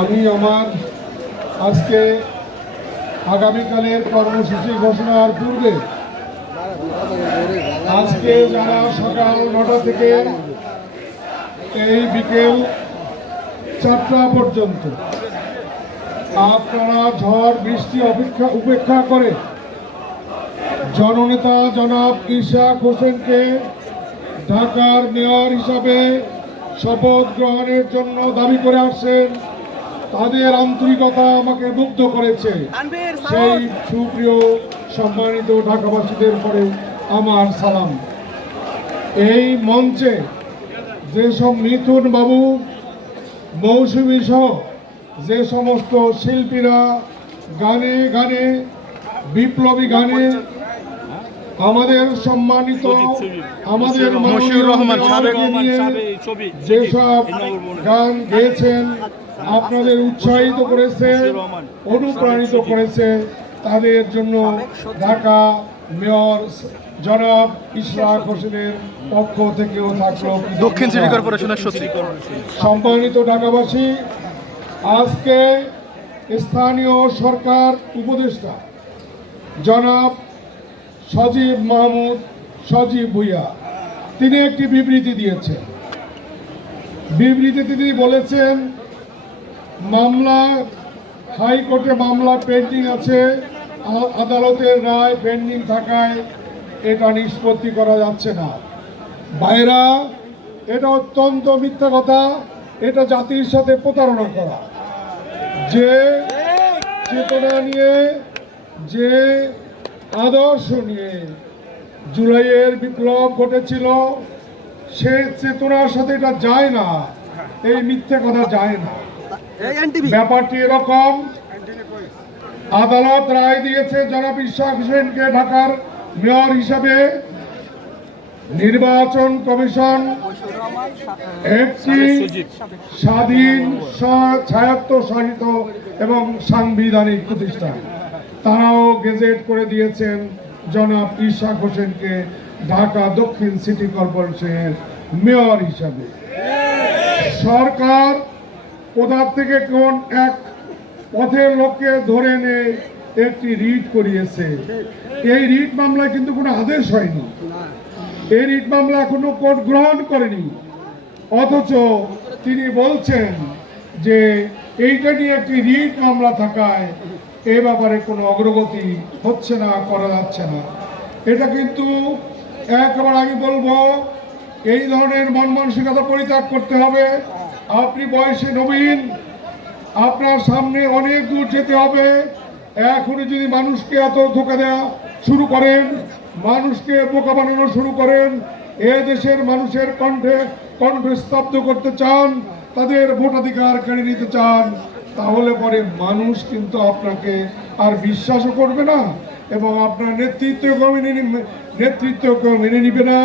আমি আমার আজকে আগামীকালের কর্মসূচি ঘোষণার পূর্বে আজকে যারা সকাল 9টা থেকে এই বিকেল 4টা পর্যন্ত আপনারা ঝড় বৃষ্টি উপেক্ষা করে জননেতা জনাব ইশাক হোসেনকে ঢাকার মেয়র হিসাবে শপথ গ্রহণের জন্য দাবি করে আসছেন, তাদের আন্তরিকতা আমাকে মুগ্ধ করেছে। সেই সুপ্রিয় সম্মানিত ঢাকাবাসীদের পরে আমার সালাম। এই মঞ্চে যেসব মিথুন বাবু, মৌসুমী সহ যে সমস্ত শিল্পীরা গানে গানে বিপ্লবী গানে আমাদের সম্মানিত আমাদের যেসব গান গেয়েছেন, আপনাদের উৎসাহিত করেছে, অনুপ্রাণিত করেছে, তাদের জন্য ঢাকা মেয়র জনাব ইশরাক হোসেনের পক্ষ থেকেও থাকলো দক্ষিণ সিটি কর্পোরেশনের সচিব। সম্মানিত ঢাকাবাসী, আজকে স্থানীয় সরকার উপদেষ্টা জনাব সজীব মাহমুদ সজীব ভুইয়া তিনি একটি বিবৃতি দিয়েছেন। বিবৃতিতে তিনি বলেছেন, মামলা হাইকোর্টে মামলা পেন্ডিং আছে, আদালতের রায় পেন্ডিং থাকায় এটা নিষ্পত্তি করা যাচ্ছে না। ভাইরা, এটা অত্যন্ত মিথ্যা কথা, এটা জাতির সাথে প্রতারণা করা। যে চেতনা নিয়ে, যে আদর্শ নিয়ে জুলাইয়ের বিপ্লব ঘটেছিল, সে চেতনার সাথে এটা যায় না, এই মিথ্যে কথা যায় না। ব্যাপারটি এরকম, আদালত রায় দিয়েছে জনাব ইশরাক হোসেনকে ঢাকার মেয়র হিসাবে। নির্বাচন কমিশন একটি স্বাধীন, স্বায়ত্তশাসিত এবং সাংবিধানিক প্রতিষ্ঠান। তারাও গেজেট করে দিয়েছেন জনাব ইশরাক হোসেনকে ঢাকা দক্ষিণ সিটি কর্পোরেশনের মেয়র হিসাবে। সরকার কোথা থেকে কোন এক পথের লোককে ধরে এনে একটি রিট করিয়েছে। এই রিট মামলায় কিন্তু কোনো আদেশ হয়নি, এই রিট মামলা এখনো কোর্ট গ্রহণ করেনি, অথচ তিনি বলছেন যে এইটা নিয়ে একটি রিট মামলা থাকায় এ ব্যাপারে কোনো অগ্রগতি হচ্ছে না, করা যাচ্ছে না। এটা কিন্তু একেবারে আমি বলবো, এই ধরনের মন মানসিকতা পরিত্যাগ করতে হবে। আপনি বয়সে নবীন, আপনার সামনে অনেক দূর যেতে হবে। এখনই যদি মানুষকে এত ধোঁকা দেওয়া শুরু করেন, মানুষকে বোকা বানানো শুরু করেন, এ দেশের মানুষের কণ্ঠ স্তব্ধ করতে চান, তাদের ভোটাধিকার কেড়ে নিতে চান, তাহলে পরে মানুষ কিন্তু আপনাকে আর বিশ্বাসও করবে না এবং আপনার নেতৃত্বকেও মেনে নিবে না।